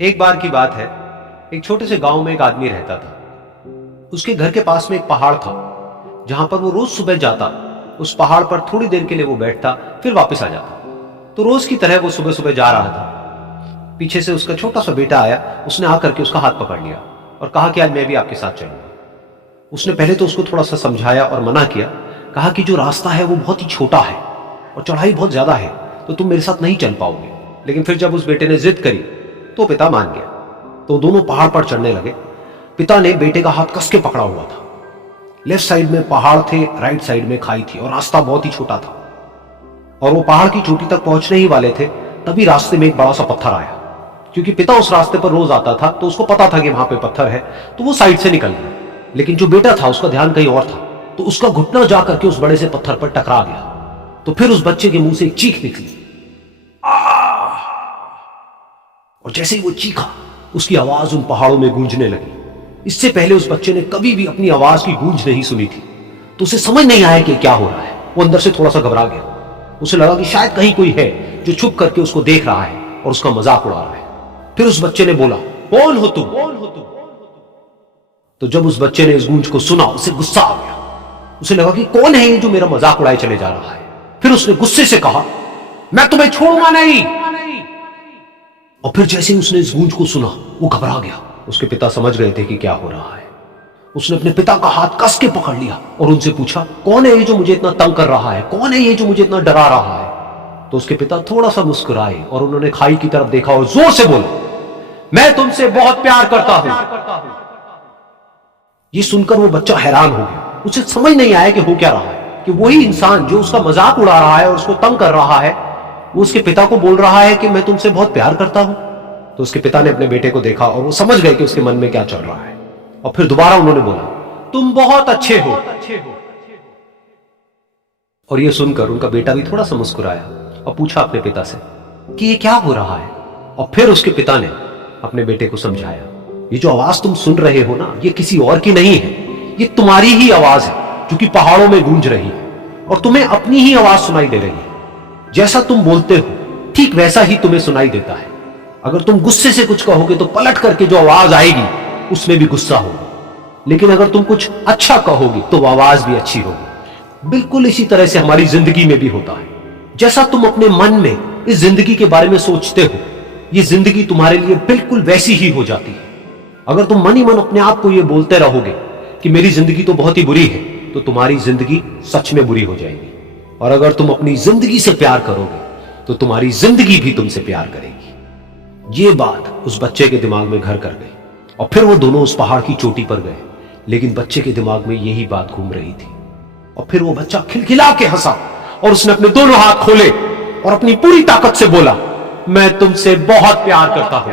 एक बार की बात है, एक छोटे से गांव में एक आदमी रहता था। उसके घर के पास में एक पहाड़ था, जहां पर वो रोज सुबह जाता। उस पहाड़ पर थोड़ी देर के लिए वो बैठता, फिर वापस आ जाता। तो रोज की तरह वो सुबह सुबह जा रहा था। पीछे से उसका छोटा सा बेटा आया। उसने आकर के उसका हाथ पकड़ लिया और कहा कि आज मैं भी आपके साथ चलूंगा। उसने पहले तो उसको थोड़ा सा समझाया और मना किया। कहा कि जो रास्ता है वो बहुत ही छोटा है और चढ़ाई बहुत ज्यादा है, तो तुम मेरे साथ नहीं चल पाओगे। लेकिन फिर जब उस बेटे ने जिद करी तो पिता मान गया। तो दोनों पहाड़ पर चढ़ने लगे। पिता ने बेटे का हाथ कस के पकड़ा हुआ था। लेफ्ट साइड में पहाड़ थे, राइट साइड में खाई थी और रास्ता बहुत ही छोटा था। और वो पहाड़ की चोटी तक पहुंचने ही वाले थे, तभी रास्ते में एक बड़ा सा पत्थर आया। क्योंकि पिता उस रास्ते पर रोज आता था, तो उसको पता था कि वहां पे पत्थर है, तो वो साइड से निकल गया। लेकिन जो बेटा था उसका ध्यान कहीं और था, तो उसका घुटना जाकर के उस बड़े से पत्थर पर टकरा गया। तो फिर उस बच्चे के मुंह से एक चीख निकली, और जैसे ही वो चीखा, उसकी आवाज उन पहाड़ों में गूंजने लगी। इससे पहले उस बच्चे ने कभी भी अपनी आवाज की गूंज नहीं सुनी थी, तो उसे समझ नहीं आया कि क्या हो रहा है। वो अंदर से थोड़ा सा घबरा गया। उसे लगा कि शायद कहीं कोई है जो छुप करके उसको देख रहा है और उसका मजाक उड़ा रहा है। फिर उस बच्चे ने बोला, कौन हो तुम? तो जब उस बच्चे ने इस गूंज को सुना, उसे गुस्सा आ गया। उसे लगा कि कौन है ये जो मेरा मजाक उड़ाए चले जा रहा है। फिर उसने गुस्से से कहा, मैं तुम्हें छोड़ूंगा नहीं। और फिर जैसे ही उसने इस गूंज को सुना, वो घबरा गया। उसके पिता समझ गए थे कि क्या हो रहा है। उसने अपने पिता का हाथ कस के पकड़ लिया और उनसे पूछा, कौन है ये जो मुझे इतना तंग कर रहा है? कौन है ये जो मुझे इतना डरा रहा है? तो उसके पिता थोड़ा सा मुस्कुराए और उन्होंने खाई की तरफ देखा और जोर से बोला, मैं तुमसे बहुत प्यार करता हूं। ये सुनकर वो बच्चा हैरान हो गया। उसे समझ नहीं आया कि हो क्या रहा है, कि वही इंसान जो उसका मजाक उड़ा रहा है और उसको तंग कर रहा है, वो उसके पिता को बोल रहा है कि मैं तुमसे बहुत प्यार करता हूं। तो उसके पिता ने अपने बेटे को देखा और वो समझ गए कि उसके मन में क्या चल रहा है। और फिर दोबारा उन्होंने बोला, तुम बहुत अच्छे हो। और ये सुनकर उनका बेटा भी थोड़ा सा मुस्कुराया और पूछा अपने पिता से कि ये क्या हो रहा है। और फिर उसके पिता ने अपने बेटे को समझाया, ये जो आवाज तुम सुन रहे हो ना, ये किसी और की नहीं है, ये तुम्हारी ही आवाज है जो कि पहाड़ों में गूंज रही है। और तुम्हें अपनी ही आवाज सुनाई दे रही है। जैसा तुम बोलते हो ठीक वैसा ही तुम्हें सुनाई देता है। अगर तुम गुस्से से कुछ कहोगे तो पलट करके जो आवाज आएगी उसमें भी गुस्सा होगा, लेकिन अगर तुम कुछ अच्छा कहोगे तो आवाज भी अच्छी होगी। बिल्कुल इसी तरह से हमारी जिंदगी में भी होता है। जैसा तुम अपने मन में इस जिंदगी के बारे में सोचते हो, ये जिंदगी तुम्हारे लिए बिल्कुल वैसी ही हो जाती है। अगर तुम मन ही मन अपने आप को ये बोलते रहोगे कि मेरी जिंदगी तो बहुत ही बुरी है, तो तुम्हारी जिंदगी सच में बुरी हो जाएगी। और अगर तुम अपनी जिंदगी से प्यार करोगे तो तुम्हारी जिंदगी भी तुमसे प्यार करेगी। ये बात उस बच्चे के दिमाग में घर कर गई और फिर वो दोनों उस पहाड़ की चोटी पर गए। लेकिन बच्चे के दिमाग में यही बात घूम रही थी। और फिर वो बच्चा खिलखिला के हंसा और उसने अपने दोनों हाथ खोले और अपनी पूरी ताकत से बोला, मैं तुमसे बहुत प्यार करता हूं।